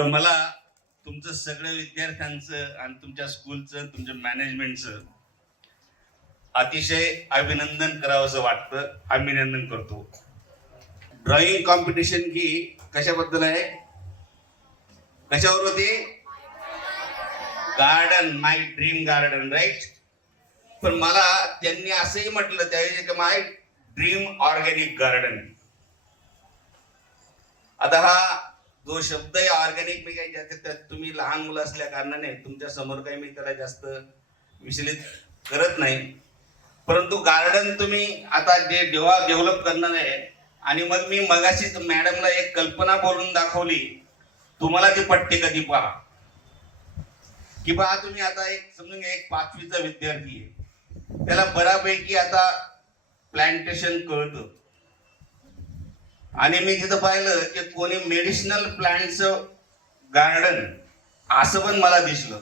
तर मला तुमचं सगळ्या विद्यार्थ्यांचं आणि तुमच्या स्कूलचं तुमच्या मॅनेजमेंटचं अतिशय अभिनंदन करावंसं वाटतं. अभिनंदन करतो. ड्रॉइंग कॉम्पिटिशन की कशाबद्दल आहे, कशावर होती? गार्डन, माय ड्रीम गार्डन, राईट. पण मला त्यांनी असंही म्हटलं त्यावेळी की माय ड्रीम ऑर्गॅनिक गार्डन. आता हा जो शब्द आहे ऑर्गॅनिक, मी काही जास्त तुम्ही लहान मुलं असल्या कारणाने तुमच्या समोर काही मी त्याला जास्त विचलित करत नाही. परंतु गार्डन तुम्ही आता जे डेव्हलप करणार आहे, आणि मग मी मगाशीच मॅडमला एक कल्पना बोलून दाखवली, तुम्हाला ती पटते कधी पहा. की पहा तुम्ही आता एक समजून घ्या, एक 5वीचा विद्यार्थी आहे, त्याला बऱ्यापैकी आता प्लांटेशन कळतं. आणि मी तिथं पाहिलं की कोणी मेडिसिनल प्लांटचं गार्डन असं पण मला दिसलं.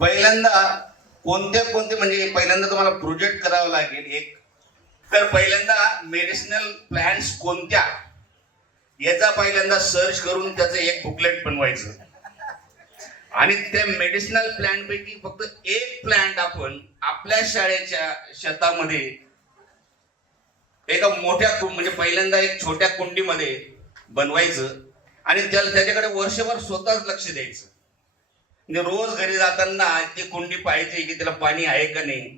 पहिल्यांदा कोणते म्हणजे पहिल्यांदा तुम्हाला प्रोजेक्ट करावं लागेल एक. तर पहिल्यांदा मेडिसिनल प्लांट्स कोणत्या याचा पहिल्यांदा सर्च करून त्याचं एक बुकलेट बनवायचं. आणि त्या मेडिसिनल प्लांट पैकी फक्त एक प्लांट आपण आपल्या शाळेच्या शेतामध्ये एका मोठ्या म्हणजे पहिल्यांदा एक छोट्या कुंडीमध्ये बनवायचं आणि त्याच्याकडे वर्षभर स्वतःच लक्ष द्यायचं. म्हणजे रोज घरी जाताना ती कुंडी पाहायची की तिला पाणी आहे का नाही,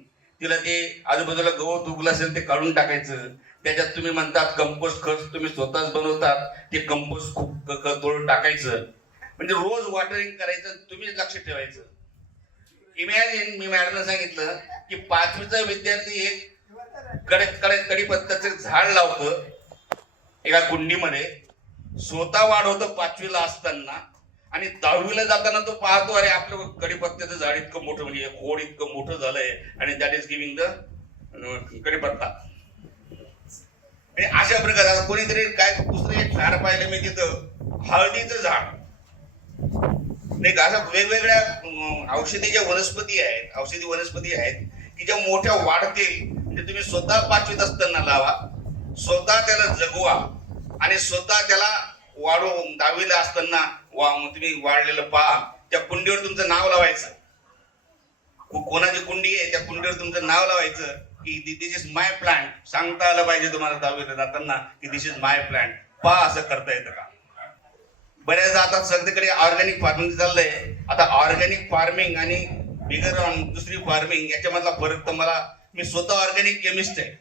तिला ते आजूबाजूला गवत उगलं असेल ते काढून टाकायचं. त्याच्यात तुम्ही म्हणतात कंपोस्ट खत तुम्ही स्वतःच बनवतात, ते कंपोस्ट खत टाकायचं. म्हणजे रोज वॉटरिंग करायचं, तुम्ही लक्ष ठेवायचं. इमॅजिन मी मॅडमला सांगितलं की 5वीचा विद्यार्थी एक कडीपत्त्याचं झाड लावतं एका कुंडीमध्ये, स्वतः वाढवतं 5वीला असताना, आणि 10वीला जाताना तो पाहतो अरे आपलं कडीपत्त्याचं झाड इतकं मोठं, म्हणजे खोड इतकं मोठं झालंय आणि दॅट इज गिव्हिंग द कडीपत्ता. आणि अशा प्रकारे कोणीतरी काय दुसरं एक झाड पाहिलं मी तिथं, हळदीचं झाड. नाही का, असं वेगवेगळ्या औषधी वनस्पती आहेत की ज्या मोठ्या वाढतील. म्हणजे तुम्ही स्वतः 5वीत असताना लावा, स्वतः त्याला जगवा आणि स्वतः त्याला वाढू. 10वीला असताना तुम्ही वाढलेलं पहा, त्या कुंडीवर तुमचं नाव लावायचं. कोणाची कुंडी आहे त्या कुंडीवर तुमचं नाव लावायचं की दिस इज माय प्लांट. सांगता आलं पाहिजे तुम्हाला 10वीला जाताना की दिस इज माय प्लांट. पहा असं करता येतं का? बऱ्याचदा आता सगळीकडे ऑर्गॅनिक फार्मिंग चाललंय. आता ऑर्गॅनिक फार्मिंग आणि बिगर दुसरी फार्मिंग याच्यामधला फरक तर मी स्वतः ऑर्गॅनिक केमिस्ट आहे.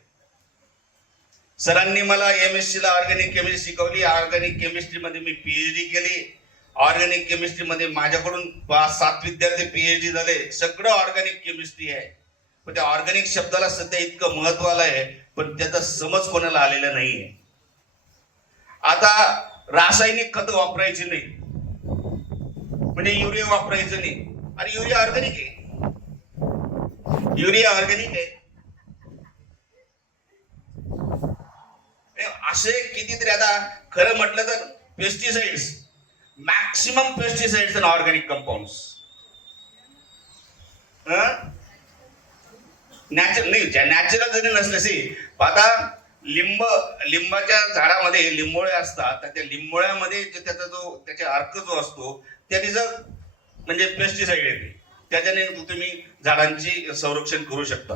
सरांनी मला MSc ला ऑर्गॅनिक केमिस्ट्री शिकवली. ऑर्गॅनिक केमिस्ट्रीमध्ये मी PhD केली. ऑर्गॅनिक केमिस्ट्रीमध्ये माझ्याकडून 5-7 विद्यार्थी PhD झाले. सगळं ऑर्गॅनिक केमिस्ट्री आहे. पण त्या ऑर्गॅनिक शब्दाला सध्या इतकं महत्व आलं आहे, पण त्याचा समज कोणाला आलेला नाहीये. आता रासायनिक खत वापरायची नाही, म्हणजे युरिया वापरायचं नाही. अरे युरिया ऑर्गॅनिक आहे, युरिया ऑर्गॅनिक आहे. असे कितीतरी, आता खरं म्हटलं तर पेस्टिसाइड्स, मॅक्सिमम पेस्टिसाइड्स आणि ऑर्गॅनिक कंपाऊंड्स. नॅचरल जरी नसले, आता लिंबाच्या झाडामध्ये लिंबोळे असतात, तर त्या लिंबोळ्यामध्ये त्याचा अर्क जो असतो त्याचं म्हणजे पेस्टिसाइड येते, त्याच्याने तुम्ही झाडांची संरक्षण करू शकता.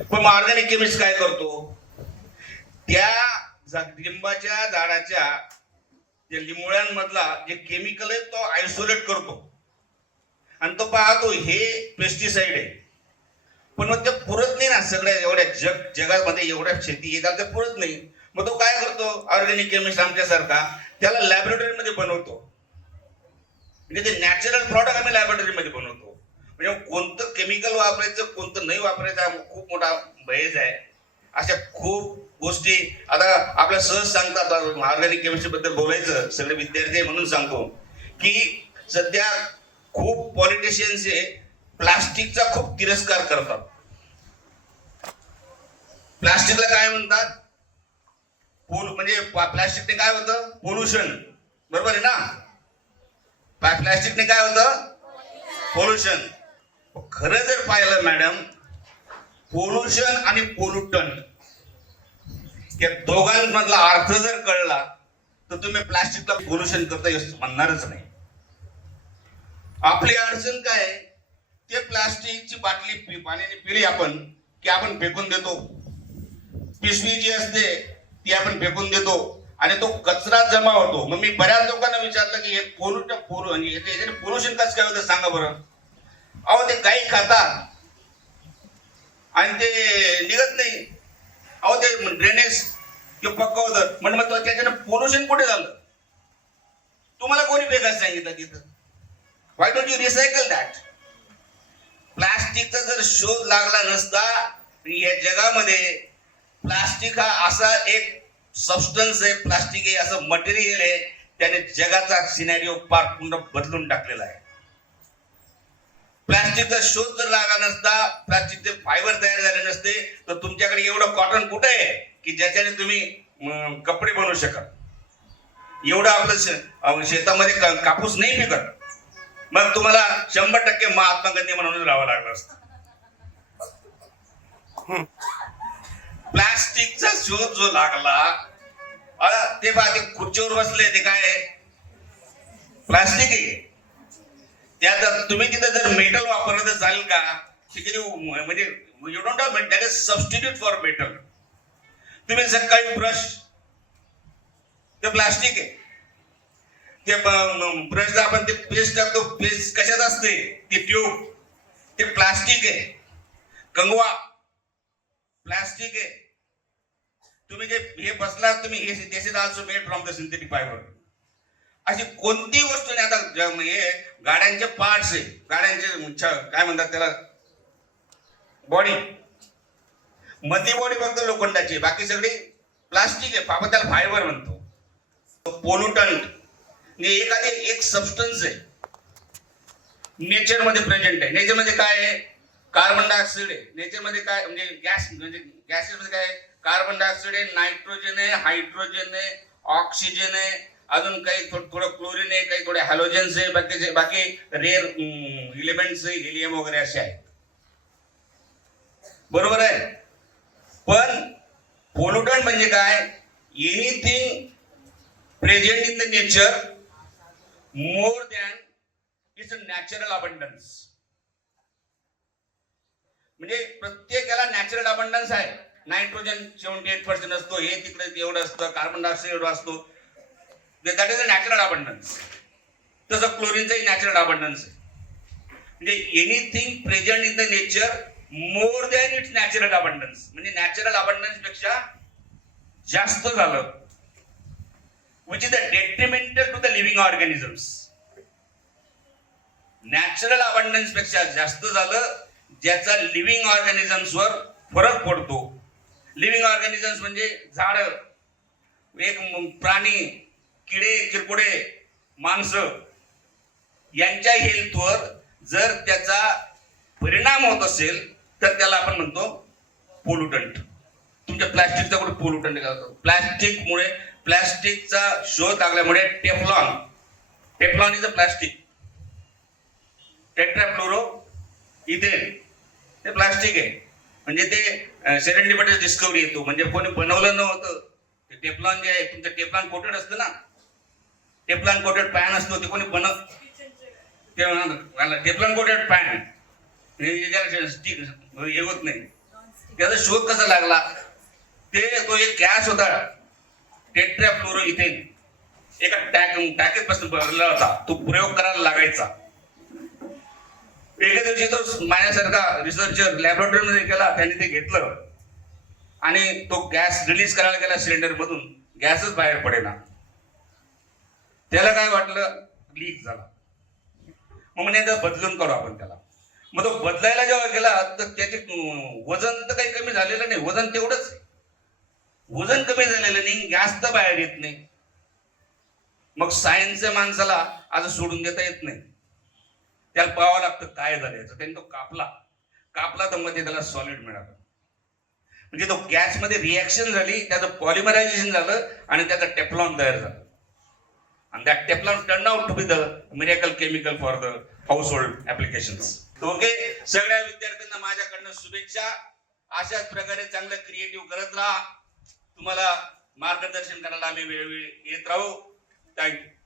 पण ऑर्गॅनिक केमिस्ट काय करतो, त्या लिंबाच्या झाडाच्या लिंबोळ्यांमधला जे केमिकल आहे तो आयसोलेट करतो आणि तो पाहतो हे पेस्टिसाइड आहे. पण मग ते पुरत नाही ना, सगळ्या एवढ्या जगामध्ये एवढ्या शेती येतात ते पुरत नाही. मग तो काय करतो ऑर्गॅनिक केमिस्ट आमच्यासारखा, त्याला लॅबोरेटरीमध्ये बनवतो. म्हणजे ते नॅचरल प्रॉडक्ट आम्ही लॅबोरेटरीमध्ये बनवतो. म्हणजे कोणतं केमिकल वापरायचं कोणतं नाही वापरायचं खूप मोठा भयच आहे. अशा खूप गोष्टी आता आपल्या सहज सांगतात. ऑर्गॅनिक केमिस्ट्री बद्दल बोलायचं सगळे विद्यार्थी म्हणून सांगतो की सध्या खूप पॉलिटिशियन्स प्लास्टिकचा खूप तिरस्कार करतात. प्लास्टिकला काय म्हणतात, म्हणजे प्लास्टिकने काय होतं, पोल्युशन. बरोबर आहे ना, प्लास्टिकने काय होतं, पोल्युशन. खरं जर पाहिलं मॅडम, पोल्युशन आणि पोल्युटन या दोघांमधला अर्थ जर कळला तर तुम्ही प्लास्टिकला पोल्युशन करता म्हणणारच नाही. आपली अडचण काय आहे, ते प्लास्टिकची बाटली पाण्याने पिली आपण की आपण फेकून देतो, पिशवी जी असते ती आपण फेकून देतो आणि तो कचरा जमा होतो. मग मी बऱ्याच लोकांना विचारलं की हे पोल्युशन कसं काय होतं सांगा बरं. अहो ते गाई खातात आणि ते निघत नाही. अहो ते ड्रेनेज ते पक्क होतं म्हणजे मग त्याच्यानं पोल्युशन कुठे झालं? तुम्हाला कोणी वेगळं सांगितलं तिथं? व्हाय डोंट यू रिसायकल दॅट? प्लास्टिकचा जर शोध लागला नसता, या जगामध्ये प्लास्टिक हा असा एक सबस्टन्स आहे, प्लास्टिक हे असं मटेरियल आहे, त्याने जगाचा सिनेरिओ पार पूर्ण बदलून टाकलेला आहे. प्लास्टिकचा शोध जर लागला नसता, प्लास्टिकचे फायबर तयार झाले नसते, तर तुमच्याकडे एवढं कॉटन कुठे आहे की ज्याच्याने तुम्ही कपडे बनवू शकाल. एवढं आपलं शेतामध्ये कापूस नाही पिकत, मग तुम्हाला 100% महात्मा गांधी म्हणून राहावं लागलं असतं. प्लास्टिकचा शोध जो लागला, ते पहा ते खुर्चीवर बसले, ते काय प्लास्टिक आहे. त्यात तुम्ही तिथं जर मेटल वापरलं तर चालेल का? म्हणजे you don't have that is substitute for metal. तुम्ही सकाळी ब्रश, ते प्लास्टिक आहे. ते ब्रशला आपण ते पेस्ट टाकतो, पेस्ट कशात असते? ती ट्यूब, ते प्लास्टिक आहे. कंगवा प्लास्टिक आहे. तुम्ही जे हे बसला, तुम्ही हे this is also made from the synthetic fibre. अशी कोणती वस्तू नाही. आता हे गाड्यांचे पार्ट्स आहे, गाड्यांचे काय म्हणतात त्याला, बॉडी, मधली बॉडी फक्त लोखंडाची, बाकी सगळी प्लास्टिक आहे. आपण त्याला फायबर म्हणतो. पोल्युटंट एखादी एक सबस्टन्स आहे, नेचर मध्ये प्रेझेंट आहे. नेचर मध्ये काय आहे? कार्बन डायऑक्साइड आहे. नेचर मध्ये काय म्हणजे गॅसेस मध्ये काय आहे? कार्बन डायऑक्साइड आहे, नायट्रोजन आहे, हायड्रोजन आहे, ऑक्सिजन आहे, अजून काही थोडं क्लोरीन आहे, काही थोडे हॅलोजन्स आहे, बाकी रेअर एलिमेंट्स आहे, हिलियम वगैरे असे आहेत. बरोबर आहे. पण पोल्युटंट म्हणजे काय? Anything present in the nature more than it's natural abundance. म्हणजे प्रत्येकाला नॅचरल अबंडन्स आहे. नायट्रोजन 78% असतो, हे तिकडे एवढं असतं, कार्बन डायऑक्साइड एवढं असतो, that is a natural abundance. तसं क्लोरीनचाही नॅचरल अबंडन्स आहे. म्हणजे anything present in the nature more than it's natural abundance, म्हणजे नॅचरल अबंडन्स पेक्षा जास्त झालं, which is the detrimental to the living organisms. Natural abundance पेक्षा जास्त झालं, ज्याचा लिव्हिंग ऑर्गॅनिझम्स वर फरक पडतो. लिव्हिंग ऑर्गॅनिझम्स म्हणजे झाड, एक प्राणी, किडे, किरकोडे, माणसं, यांच्या हेल्थवर जर त्याचा परिणाम होत असेल तर त्याला आपण म्हणतो पोल्युटंट. तुमच्या प्लास्टिकचा कुठे पोल्युटंट आहे? प्लास्टिकचा शोध लागल्यामुळे Teflon is a plastic, tetrafluoro ethane ते प्लास्टिक आहे. म्हणजे ते सेरेंडिपिटस डिस्कवरी येतो, म्हणजे कोणी बनवलं नव्हतं. ते टेफ्लॉन जे आहे, तुमचं टेफ्लॉन कोटेड असतं ना, टेफ्लॉन कोटेड पॅन असतो, ते कोणी टेफ्लॉन कोटेड पॅन हे होत नाही. त्याचा शोध कसा लागला? तो एक गॅस होता, टेट्राफ्लोरो इथेन, एका टाकीत पासून भरला होता. तो प्रयोग करायला लागायचा. एका दिवशी तो माझ्यासारखा रिसर्चर लॅबोरेटरीमध्ये गेला, त्याने ते घेतलं आणि तो गॅस रिलीज करायला गेला सिलेंडर मधून, गॅसच बाहेर पडेना. त्याला काय वाटलं, लीक झाला. मग म्हणजे बदलून करू आपण त्याला. मग तो बदलायला जेव्हा गेला तर त्याचे वजन तर काही कमी झालेलं नाही, वजन तेवढंच, वजन कमी झालेलं नाही, गॅस तर बाहेर येत नाही. मग सायन्सच्या माणसाला आज सोडून देता येत नाही, त्याला पाहावं लागतं काय झालं याचं. त्याने तो कापला तर मध्ये त्याला सॉलिड मिळालं. म्हणजे तो गॅस मध्ये रिॲक्शन झाली, त्याचं पॉलिमरायझेशन झालं आणि त्याचा टेफ्लॉन तयार झाला. आणि that Teflon turn out to be the miracle chemical for the household applications. Okay, सगळ्या विद्यार्थ्यांना माझ्याकडनं शुभेच्छा. अशाच प्रकारे चांगलं क्रिएटिव्ह करत राहा. तुम्हाला मार्गदर्शन करायला आम्ही वेळोवेळी येत राहू. थँक्यू.